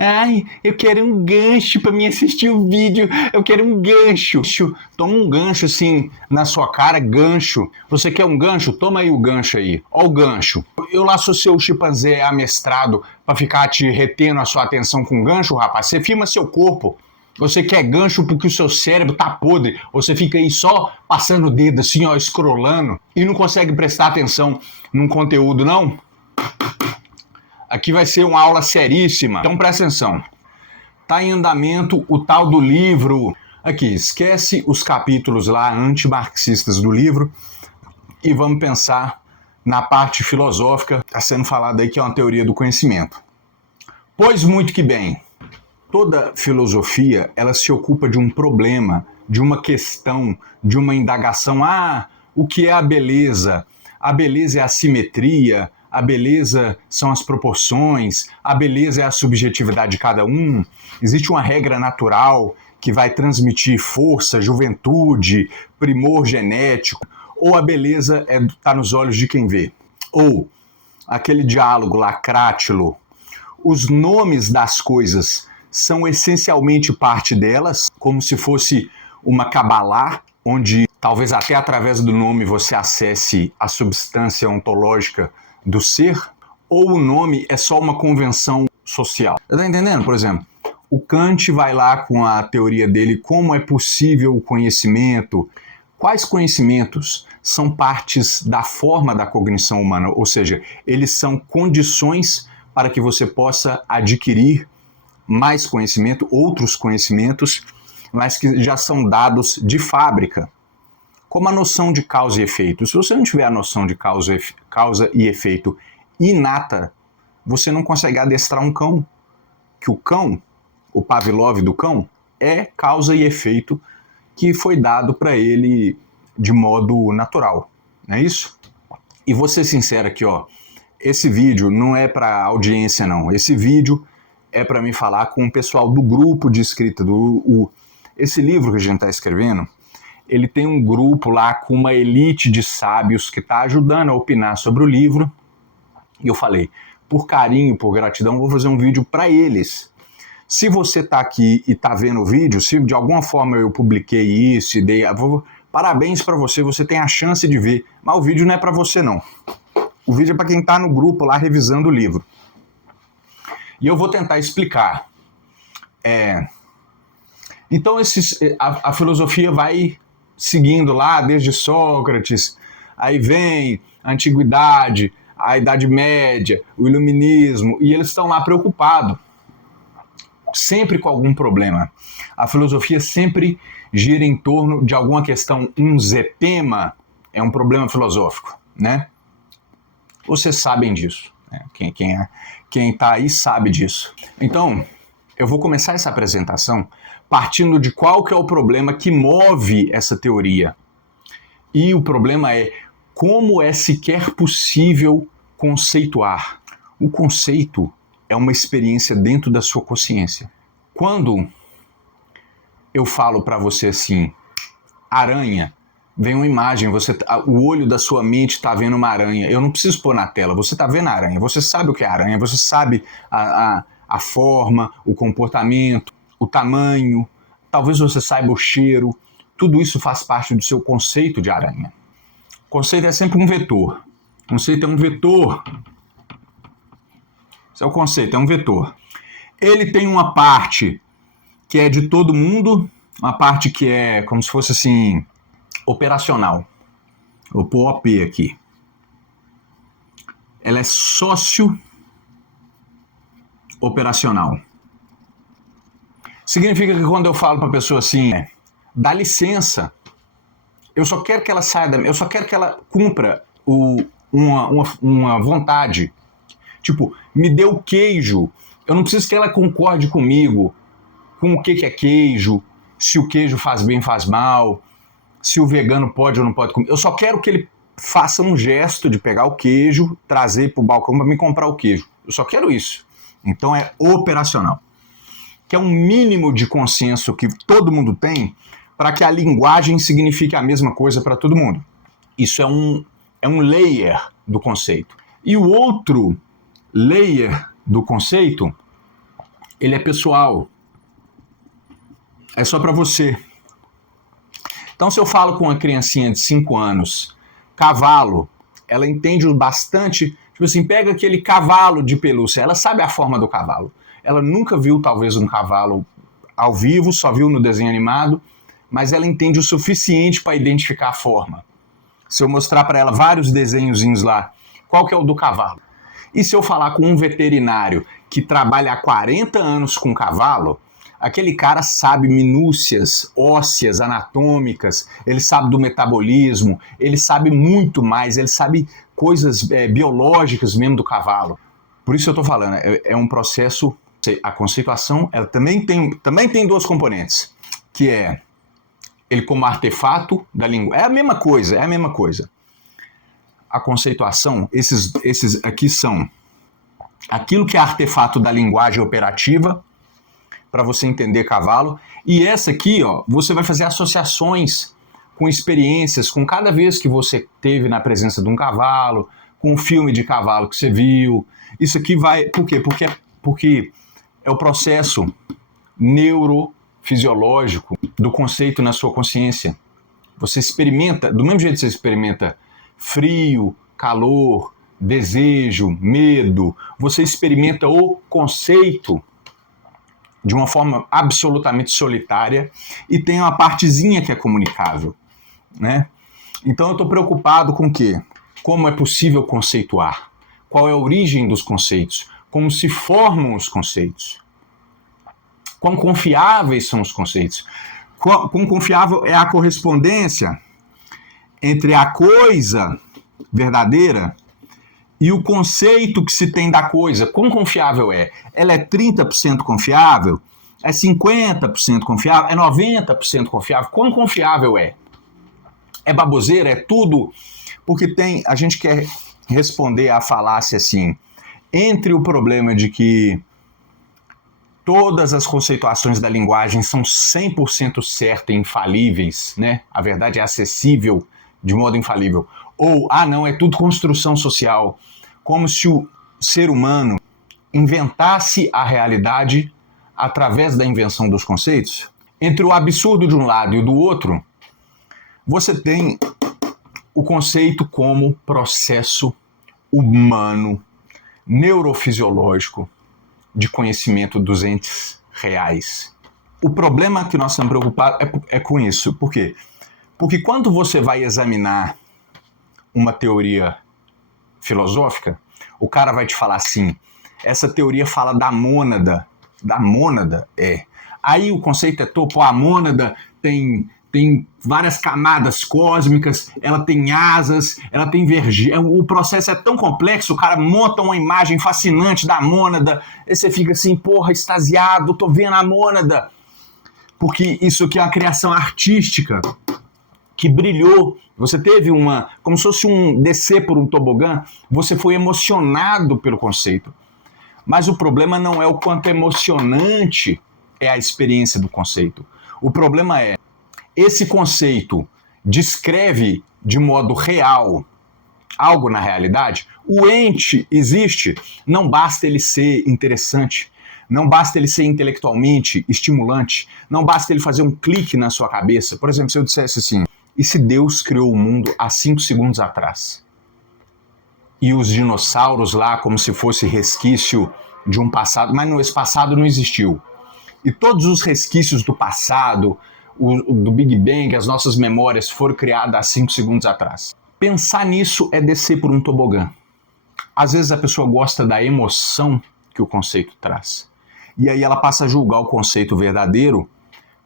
Ai, eu quero um gancho para me assistir o vídeo. Eu quero um gancho. Toma um gancho assim na sua cara, gancho. Você quer um gancho? Toma aí o gancho aí. Ó o gancho. Eu lá sou seu chimpanzé amestrado para ficar te retendo a sua atenção com gancho, rapaz. Você filma seu corpo. Você quer gancho porque o seu cérebro tá podre. Você fica aí só passando o dedo assim, ó, scrollando e não consegue prestar atenção num conteúdo, não? Aqui vai ser uma aula seríssima, então presta atenção. Está em andamento o tal do livro. Aqui, esquece os capítulos lá antimarxistas do livro e vamos pensar na parte filosófica. Está sendo falado aí que é uma teoria do conhecimento. Pois muito que bem, toda filosofia ela se ocupa de um problema, de uma questão, de uma indagação. O que é a beleza? A beleza é a simetria, a beleza são as proporções, a beleza é a subjetividade de cada um. Existe uma regra natural que vai transmitir força, juventude, primor genético, ou a beleza está nos olhos de quem vê. Ou aquele diálogo lá, Crátilo, os nomes das coisas são essencialmente parte delas, como se fosse uma cabalá, onde talvez até através do nome você acesse a substância ontológica do ser, ou o nome é só uma convenção social. Está entendendo? Por exemplo, o Kant vai lá com a teoria dele, como é possível o conhecimento, quais conhecimentos são partes da forma da cognição humana, ou seja, eles são condições para que você possa adquirir mais conhecimento, outros conhecimentos, mas que já são dados de fábrica. Como a noção de causa e efeito. Se você não tiver a noção de causa e efeito inata, você não consegue adestrar um cão. Que o cão, o Pavlov do cão, é causa e efeito que foi dado para ele de modo natural. Não é isso? E vou ser sincero aqui, ó. Esse vídeo não é para audiência, não. Esse vídeo é para me falar com o pessoal do grupo de escrita. Esse livro que a gente está escrevendo, ele tem um grupo lá com uma elite de sábios que está ajudando a opinar sobre o livro. E eu falei, por carinho, por gratidão, vou fazer um vídeo para eles. Se você está aqui e está vendo o vídeo, se de alguma forma eu publiquei isso, parabéns para você, você tem a chance de ver. Mas o vídeo não é para você, não. O vídeo é para quem está no grupo lá revisando o livro. E eu vou tentar explicar. Então a filosofia vai seguindo lá desde Sócrates, aí vem a Antiguidade, a Idade Média, o Iluminismo, e eles estão lá preocupados, sempre com algum problema. A filosofia sempre gira em torno de alguma questão, um zetema, é um problema filosófico, né? Vocês sabem disso, né? Quem está aí sabe disso. Então, eu vou começar essa apresentação partindo de qual que é o problema que move essa teoria. E o problema é como é sequer possível conceituar. O conceito é uma experiência dentro da sua consciência. Quando eu falo para você assim, aranha, vem uma imagem, o olho da sua mente está vendo uma aranha. Eu não preciso pôr na tela, você está vendo a aranha, você sabe o que é aranha, você sabe a forma, o comportamento, o tamanho, talvez você saiba o cheiro, tudo isso faz parte do seu conceito de aranha. O conceito é sempre um vetor. O conceito é um vetor. Esse é o conceito, é um vetor. Ele tem uma parte que é de todo mundo, uma parte que é como se fosse assim, operacional. Vou pôr OP aqui. Ela é socio-operacional. Significa que quando eu falo para a pessoa assim, dá licença, eu só quero que ela saia eu só quero que ela cumpra uma vontade. Tipo, me dê o queijo. Eu não preciso que ela concorde comigo com o que é queijo, se o queijo faz bem, faz mal, se o vegano pode ou não pode comer. Eu só quero que ele faça um gesto de pegar o queijo, trazer para o balcão para me comprar o queijo. Eu só quero isso. Então é operacional. Que é um mínimo de consenso que todo mundo tem para que a linguagem signifique a mesma coisa para todo mundo. Isso é um layer do conceito. E o outro layer do conceito ele é pessoal. É só para você. Então, se eu falo com uma criancinha de 5 anos, cavalo, ela entende bastante. Tipo assim, pega aquele cavalo de pelúcia, ela sabe a forma do cavalo. Ela nunca viu, talvez, um cavalo ao vivo, só viu no desenho animado, mas ela entende o suficiente para identificar a forma. Se eu mostrar para ela vários desenhozinhos lá, qual que é o do cavalo? E se eu falar com um veterinário que trabalha há 40 anos com cavalo, aquele cara sabe minúcias ósseas, anatômicas, ele sabe do metabolismo, ele sabe muito mais, ele sabe coisas biológicas mesmo do cavalo. Por isso eu estou falando, é um processo, a conceituação ela também tem duas componentes, que é ele como artefato da língua. É a mesma coisa. A conceituação, esses aqui são aquilo que é artefato da linguagem operativa, para você entender cavalo. E essa aqui, ó, você vai fazer associações com experiências, com cada vez que você teve na presença de um cavalo, com um filme de cavalo que você viu. Isso aqui vai... Por quê? Porque é o processo neurofisiológico do conceito na sua consciência. Você experimenta, do mesmo jeito que você experimenta frio, calor, desejo, medo, você experimenta o conceito de uma forma absolutamente solitária e tem uma partezinha que é comunicável, né? Então eu estou preocupado com o quê? Como é possível conceituar? Qual é a origem dos conceitos? Como se formam os conceitos? Quão confiáveis são os conceitos? Quão confiável é a correspondência entre a coisa verdadeira e o conceito que se tem da coisa? Quão confiável é? Ela é 30% confiável? É 50% confiável? É 90% confiável? Quão confiável é? É baboseira? É tudo? Porque a gente quer responder à falácia assim, entre o problema de que todas as conceituações da linguagem são 100% certas e infalíveis, né? A verdade é acessível de modo infalível. Ou, não, é tudo construção social. Como se o ser humano inventasse a realidade através da invenção dos conceitos. Entre o absurdo de um lado e o do outro, você tem o conceito como processo humano, neurofisiológico, de conhecimento dos entes reais. O problema que nós estamos preocupados é com isso. Por quê? Porque quando você vai examinar uma teoria filosófica, o cara vai te falar assim, essa teoria fala da mônada. Da mônada? É. Aí o conceito é a mônada tem várias camadas cósmicas, ela tem asas, ela tem o processo é tão complexo, o cara monta uma imagem fascinante da mônada, e você fica assim, extasiado, tô vendo a mônada. Porque isso aqui é uma criação artística que brilhou. Você teve como se fosse um descer por um tobogã, você foi emocionado pelo conceito. Mas o problema não é o quanto emocionante é a experiência do conceito. O problema é, esse conceito descreve de modo real algo na realidade? O ente existe, não basta ele ser interessante, não basta ele ser intelectualmente estimulante, não basta ele fazer um clique na sua cabeça. Por exemplo, se eu dissesse assim, e se Deus criou o mundo há 5 segundos atrás? E os dinossauros lá como se fosse resquício de um passado, mas esse passado não existiu. E todos os resquícios do passado, do Big Bang, as nossas memórias foram criadas há 5 segundos atrás. Pensar nisso é descer por um tobogã. Às vezes a pessoa gosta da emoção que o conceito traz. E aí ela passa a julgar o conceito verdadeiro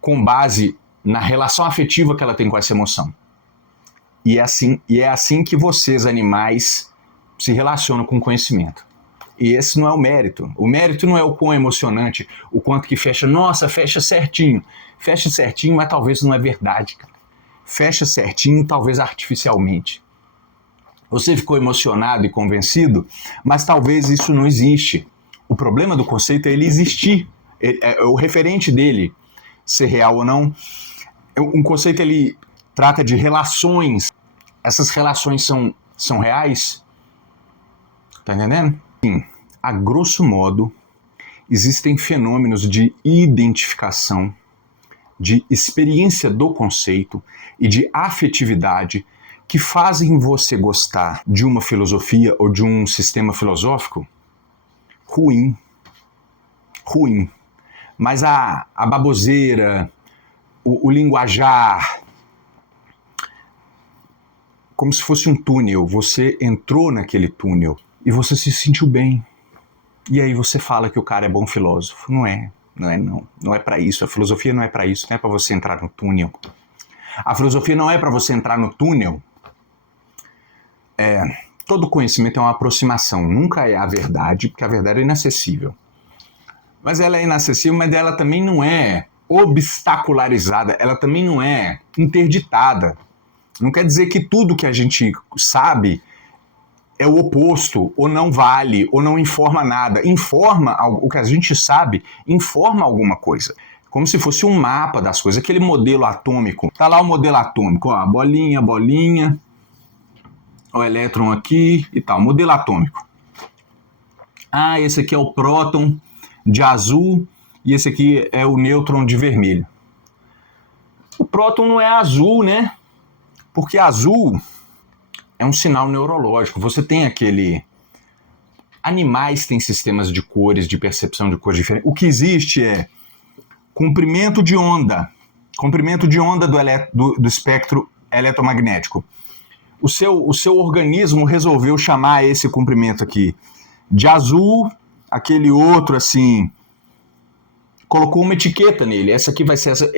com base na relação afetiva que ela tem com essa emoção. E é assim que vocês, animais, se relacionam com o conhecimento. E esse não é o mérito. O mérito não é o quão emocionante, o quanto que fecha. Nossa, fecha certinho. Fecha certinho, mas talvez não é verdade, cara. Fecha certinho, talvez artificialmente. Você ficou emocionado e convencido, mas talvez isso não existe. O problema do conceito é ele existir. É o referente dele ser real ou não. Um conceito, ele trata de relações. Essas relações são reais? Tá entendendo? Sim, a grosso modo, existem fenômenos de identificação, de experiência do conceito e de afetividade que fazem você gostar de uma filosofia ou de um sistema filosófico ruim. Mas a baboseira, o linguajar, como se fosse um túnel, você entrou naquele túnel e você se sentiu bem. E aí você fala que o cara é bom filósofo. Não é para isso. A filosofia não é para isso, não é para você entrar no túnel. A filosofia não é para você entrar no túnel. Todo conhecimento é uma aproximação, nunca é a verdade, porque a verdade é inacessível. Mas ela é inacessível, mas ela também não é obstacularizada, ela também não é interditada. Não quer dizer que tudo que a gente sabe é o oposto, ou não vale, ou não informa nada. O que a gente sabe informa alguma coisa. Como se fosse um mapa das coisas, aquele modelo atômico. Tá lá o modelo atômico, ó, a bolinha, o elétron aqui e tal, modelo atômico. Ah, esse aqui é o próton de azul e esse aqui é o nêutron de vermelho. O próton não é azul, né? Porque azul é um sinal neurológico. Você tem aquele... Animais têm sistemas de cores, de percepção de cores diferentes. O que existe é comprimento de onda do espectro eletromagnético. O seu organismo resolveu chamar esse comprimento aqui de azul, aquele outro assim, colocou uma etiqueta nele, essa aqui vai ser essa.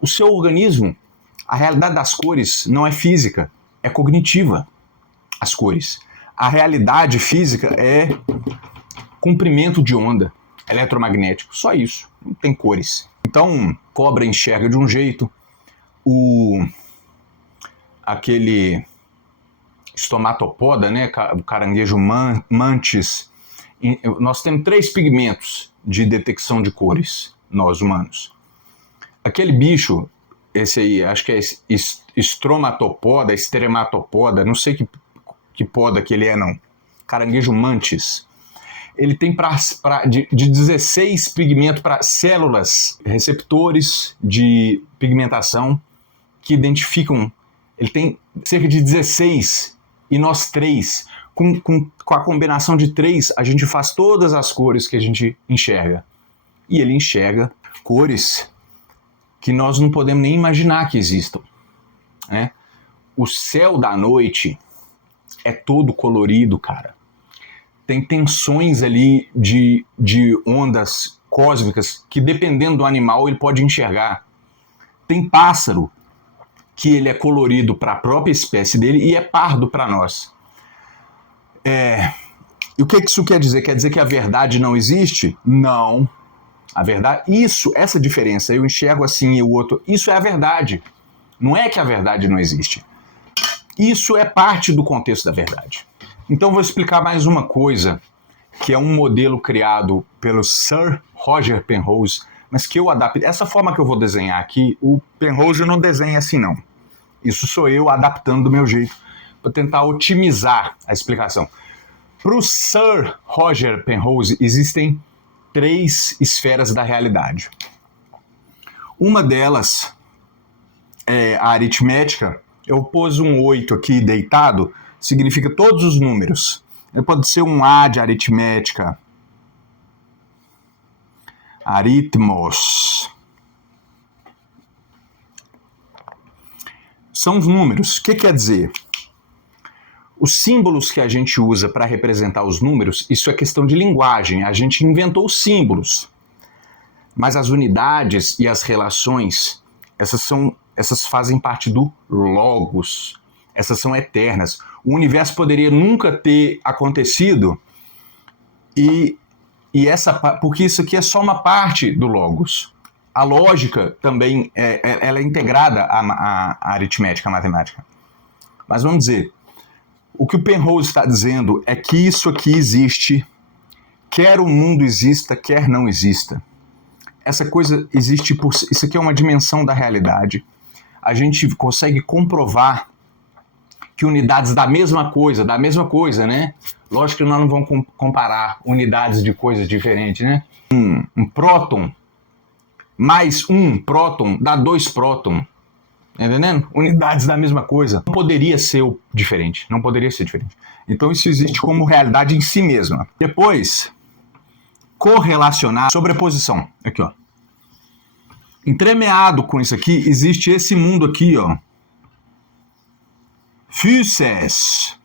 O seu organismo, a realidade das cores não é física, é cognitiva, as cores. A realidade física é comprimento de onda eletromagnético, só isso, não tem cores. Então, cobra enxerga de um jeito, aquele estomatopoda, né, o caranguejo mantis, nós temos 3 pigmentos de detecção de cores, nós humanos. Aquele bicho, esse aí, acho que é estromatopoda, esterematopoda, não sei que poda que ele é não, caranguejo mantis. Ele tem de 16 pigmentos para células, receptores de pigmentação que identificam. Ele tem cerca de 16 e nós 3. Com a combinação de 3, a gente faz todas as cores que a gente enxerga. E ele enxerga cores que nós não podemos nem imaginar que existam, né? O céu da noite é todo colorido, cara. Tem tensões ali de ondas cósmicas que, dependendo do animal, ele pode enxergar. Tem pássaro que ele é colorido para a própria espécie dele e é pardo para nós. E o que isso quer dizer? Quer dizer que a verdade não existe? Não. A verdade, essa diferença, eu enxergo assim e o outro, isso é a verdade. Não é que a verdade não existe. Isso é parte do contexto da verdade. Então vou explicar mais uma coisa, que é um modelo criado pelo Sir Roger Penrose, mas que eu adaptei. Essa forma que eu vou desenhar aqui, o Penrose não desenha assim não. Isso sou eu adaptando do meu jeito, para tentar otimizar a explicação. Para o Sir Roger Penrose, existem 3 esferas da realidade. Uma delas é a aritmética. Eu pus um 8 aqui deitado, significa todos os números. Pode ser um A de aritmética. Aritmos. São os números. O que quer dizer? Os símbolos que a gente usa para representar os números, isso é questão de linguagem. A gente inventou os símbolos. Mas as unidades e as relações, essas fazem parte do logos. Essas são eternas. O universo poderia nunca ter acontecido porque isso aqui é só uma parte do logos. A lógica também ela é integrada à aritmética, à matemática. Mas vamos dizer, o que o Penrose está dizendo é que isso aqui existe, quer o mundo exista, quer não exista. Essa coisa existe isso aqui é uma dimensão da realidade. A gente consegue comprovar que unidades da mesma coisa, né? Lógico que nós não vamos comparar unidades de coisas diferentes, né? Um próton mais um próton dá 2 prótons. Entendendo? Unidades da mesma coisa. Não poderia ser diferente. Não poderia ser diferente. Então isso existe como realidade em si mesma. Depois, correlacionar, sobreposição. Aqui, ó. Entremeado com isso aqui, existe esse mundo aqui, ó. Physis.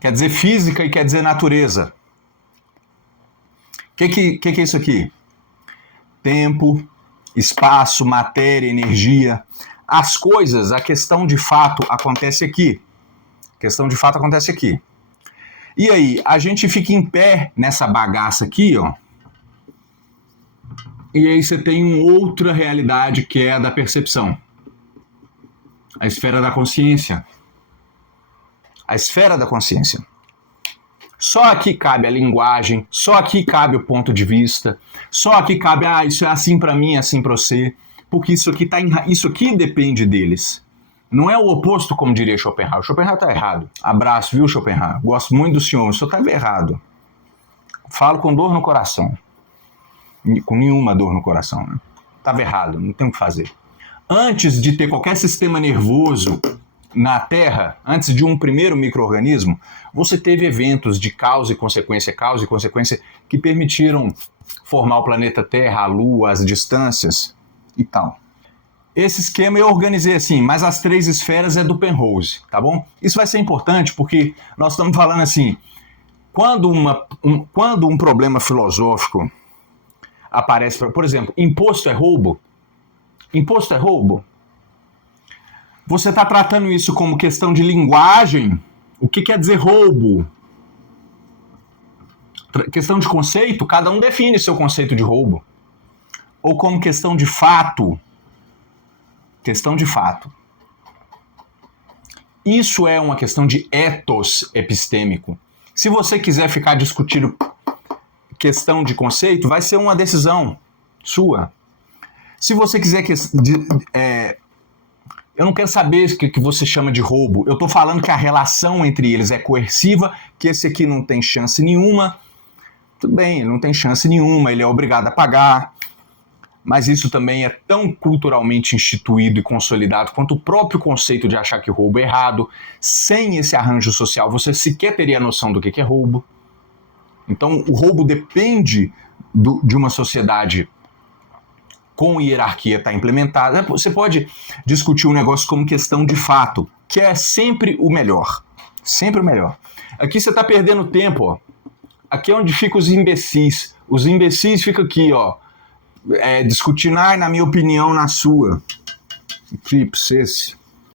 Quer dizer física e quer dizer natureza. O que é isso aqui? Tempo, espaço, matéria, energia. As coisas, a questão de fato acontece aqui. A questão de fato acontece aqui. E aí, a gente fica em pé nessa bagaça aqui, ó. E aí você tem uma outra realidade que é a da percepção. A esfera da consciência. A esfera da consciência. Só aqui cabe a linguagem, só aqui cabe o ponto de vista, só aqui cabe, isso é assim para mim, é assim para você, porque isso aqui depende deles. Não é o oposto, como diria Schopenhauer. O Schopenhauer tá errado. Abraço, viu, Schopenhauer? Gosto muito do senhor, o senhor tá errado. Falo com dor no coração. Com nenhuma dor no coração, né? Tava errado, não tem o que fazer. Antes de ter qualquer sistema nervoso na Terra, antes de um primeiro micro-organismo, você teve eventos de causa e consequência, que permitiram formar o planeta Terra, a Lua, as distâncias e tal. Esse esquema eu organizei assim, mas as 3 esferas é do Penrose, tá bom? Isso vai ser importante porque nós estamos falando assim, quando um problema filosófico aparece, por exemplo, imposto é roubo? Imposto é roubo? Você está tratando isso como questão de linguagem? O que quer dizer roubo? Questão de conceito? Cada um define seu conceito de roubo. Ou como questão de fato? Questão de fato. Isso é uma questão de ethos epistêmico. Se você quiser ficar discutindo questão de conceito, vai ser uma decisão sua. Se você quiser eu não quero saber o que você chama de roubo. Eu estou falando que a relação entre eles é coerciva, que esse aqui não tem chance nenhuma. Tudo bem, ele não tem chance nenhuma, ele é obrigado a pagar. Mas isso também é tão culturalmente instituído e consolidado quanto o próprio conceito de achar que roubo é errado. Sem esse arranjo social, você sequer teria noção do que é roubo. Então, o roubo depende de uma sociedade com hierarquia está implementada. Você pode discutir um negócio como questão de fato, que é sempre o melhor. Sempre o melhor. Aqui você está perdendo tempo, ó. Aqui é onde ficam os imbecis. Os imbecis ficam aqui, ó. Discutindo, na minha opinião, na sua. Trips, esse.